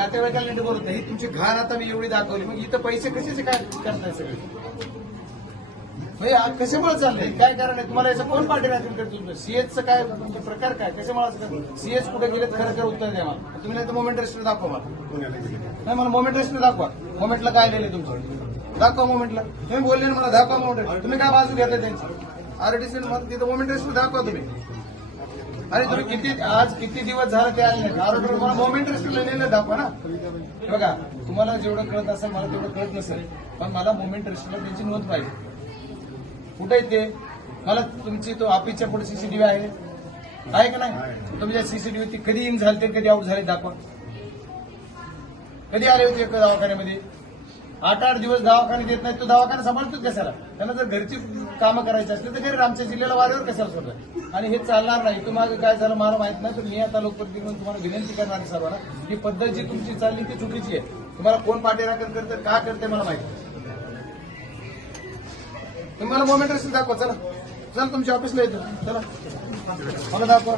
नातेवाईकाला नीट बोलत नाही. तुमची घाण आता मी एवढी दाखवली, मग इथं पैसे कशाचे काय करताय सगळे? कशामुळे चाललंय? काय कारण आहे? तुम्हाला याचं कोण पाठी राहतील का? तुमचं सीएचचं काय प्रकार काय? कशामुळे असं? सीएच कुठे गेलेत खरं खरं उत्तर द्या मला. तुम्ही नाही तर मोमेंट रजिस्टर दाखवा मला. नाही, मला मोमेंट रजिस्टर दाखवा. मोमेंटला काय लिहिले तुमचं? दाखवा मोमेंटला. तुम्ही बोलले ना मला दाखवा मोमेंट. तुम्ही काय बाजू घेता त्यांची? आरटीसी तिथं मोमेंट रजिस्टर दाखवा तुम्ही. अरे तुम्ही आज किती दिवस झाले ते आले नाही. आरोग्य मला मोमेंट रजिस्टर लिहिलेलं दाखवा ना. बघा, तुम्हाला जेवढं कळत असेल मला तेवढं कळत नसेल, पण मला मोमेंट रजिस्टरला त्यांची नोंद पाहिजे. कुठे ते मला तुमची तो ऑफिसच्या पुढे सीसीटीव्ही आहे का नाही? तुमच्या सीसीटीव्ही ती कधी इन झाले, कधी आउट झाले दाखवा. कधी आले होते एका दवाखान्यामध्ये? 8-8 दिवस दवाखाने देत नाही. तो दवाखाना सांभाळतोच कशाला? त्यांना जर घरची कामं करायची असली तर घरी आमच्या जिल्ह्याला वाऱ्यावर कशाला सोडतात? आणि हे चालणार नाही. तुम्हाला काय झालं मला माहित नाही, पण मी आता लोकप्रतिनिधी म्हणून तुम्हाला विनंती करणार आहे सर्वांना, ही पद्धत जी तुमची चालली ती चुकीची आहे. तुम्हाला कोण पाठीराखण करतं, का करते मला माहिती. तुम्ही मला मोमेंट रजिस्टर दाखवा. चला तुमच्या ऑफिसला येतो. चला मला दाखवा.